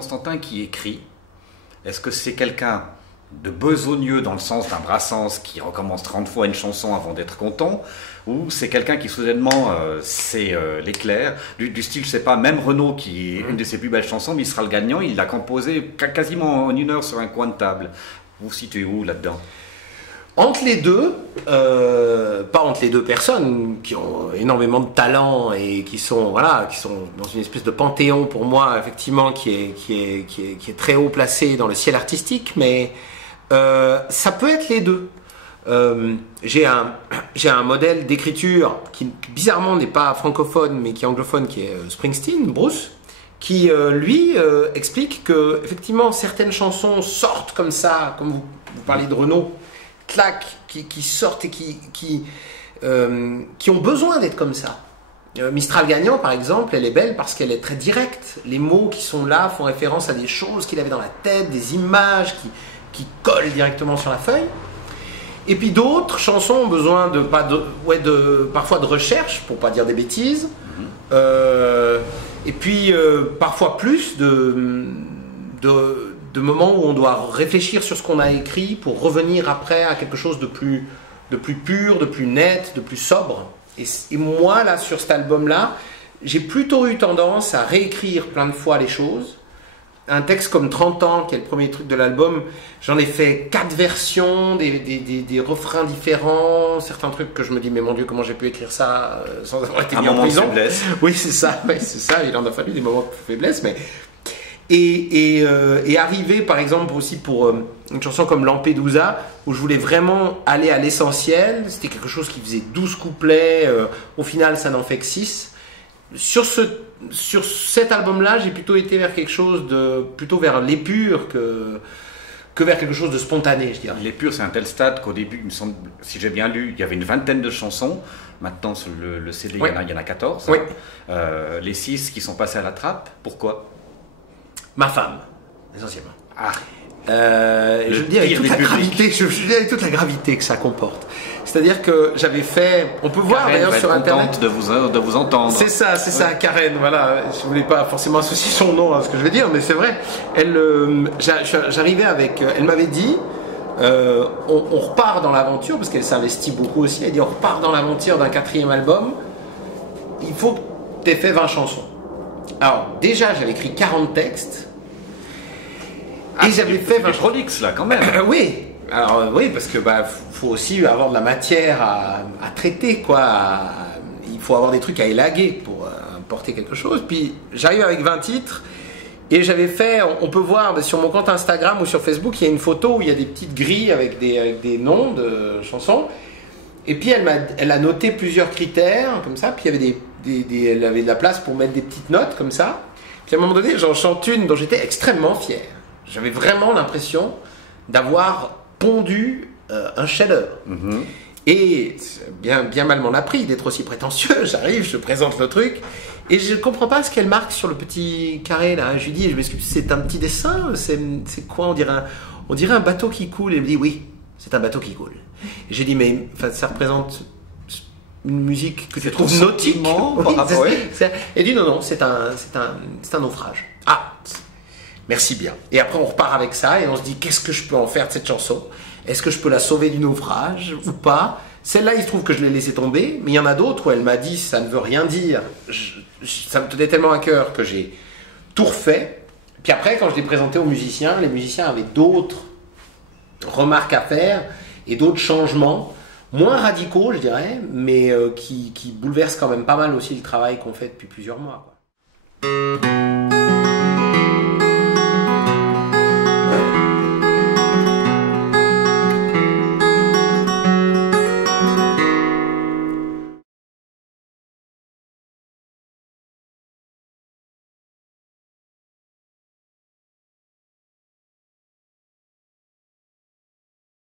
Constantin qui écrit, est-ce que c'est quelqu'un de besogneux dans le sens d'un Brassens qui recommence 30 fois une chanson avant d'être content, ou c'est quelqu'un qui soudainement c'est l'éclair, du style, je sais pas, même Renaud qui est une de ses plus belles chansons, Mistral gagnant, il l'a composé quasiment en 1 heure sur un coin de table. Vous vous situez où là-dedans? Entre les deux, pas entre les deux personnes qui ont énormément de talent et qui sont dans une espèce de panthéon pour moi, effectivement, qui est très haut placé dans le ciel artistique, mais ça peut être les deux. J'ai un modèle d'écriture qui bizarrement n'est pas francophone mais qui est anglophone, qui est Springsteen, Bruce, qui lui explique que effectivement certaines chansons sortent comme ça, comme vous parlez de Renaud, clac, qui sortent et qui ont besoin d'être comme ça. Mistral gagnant, par exemple, elle est belle parce qu'elle est très directe. Les mots qui sont là font référence à des choses qu'il avait dans la tête, des images qui collent directement sur la feuille. Et puis d'autres chansons ont besoin parfois de recherche, pour pas dire des bêtises. Et puis parfois plus de moments où on doit réfléchir sur ce qu'on a écrit pour revenir après à quelque chose de plus pur, de plus net, de plus sobre. Et moi, là, sur cet album-là, j'ai plutôt eu tendance à réécrire plein de fois les choses. Un texte comme 30 ans, qui est le premier truc de l'album, j'en ai fait 4 versions, des refrains différents, certains trucs que je me dis, mais mon Dieu, comment j'ai pu écrire ça sans avoir été mis en prison. Oui, c'est ça, il en a fallu des moments de faiblesse, mais... Et arriver, par exemple, aussi pour une chanson comme Lampedusa, où je voulais vraiment aller à l'essentiel, c'était quelque chose qui faisait 12 couplets, au final ça n'en fait que 6. Sur cet album-là, j'ai plutôt été vers quelque chose plutôt vers l'épure que vers quelque chose de spontané, je dirais. L'épure, c'est un tel stade qu'au début, il me semble, si j'ai bien lu, il y avait une 20aine de chansons. Maintenant, sur le CD, oui. il y en a 14. Oui. Les 6 qui sont passés à la trappe, pourquoi? Ma femme, essentiellement. Ah. Je le dis avec toute la gravité que ça comporte. C'est-à-dire que j'avais fait, on peut voir d'ailleurs sur internet, de vous entendre. C'est ça, ouais. Karen. Voilà, je voulais pas forcément associer son nom à ce que je vais dire, mais c'est vrai. J'arrivais avec, elle m'avait dit, on repart dans l'aventure parce qu'elle s'investit beaucoup aussi. Elle dit, on repart dans l'aventure d'un 4e album. Il faut que tu aies fait 20 chansons. Alors déjà, j'avais écrit 40 textes. Et j'avais fait 20 prolix là quand même. Oui. Alors oui, parce que faut aussi avoir de la matière à traiter, quoi. Il faut avoir des trucs à élaguer pour porter quelque chose. Puis j'arrive avec 20 titres et j'avais fait, on peut voir sur mon compte Instagram ou sur Facebook, il y a une photo où il y a des petites grilles avec des noms de chansons. Et puis elle a noté plusieurs critères comme ça. Puis il y avait elle avait de la place pour mettre des petites notes comme ça. Puis à un moment donné, j'en chante une dont j'étais extrêmement fier. J'avais vraiment l'impression d'avoir pondu un chef-d'œuvre. Et bien mal m'en a pris d'être aussi prétentieux. J'arrive, je présente le truc et je ne comprends pas ce qu'elle marque sur le petit carré là. Je lui dis, je m'excuse, c'est un petit dessin, c'est quoi? On dirait un bateau qui coule. Et elle me dit, oui, c'est un bateau qui coule. Et j'ai dit, mais ça représente une musique que tu trouves nautique. Oui, elle dit, non, c'est un naufrage. Ah, merci bien. Et après, on repart avec ça et on se dit, qu'est-ce que je peux en faire de cette chanson? Est-ce que je peux la sauver du naufrage ou pas? Celle-là, il se trouve que je l'ai laissée tomber, mais il y en a d'autres où elle m'a dit, ça ne veut rien dire. Ça me tenait tellement à cœur que j'ai tout refait. Puis après, quand je l'ai présenté aux musiciens, les musiciens avaient d'autres remarques à faire et d'autres changements, moins radicaux, je dirais, mais qui bouleversent quand même pas mal aussi le travail qu'on fait depuis plusieurs mois, quoi.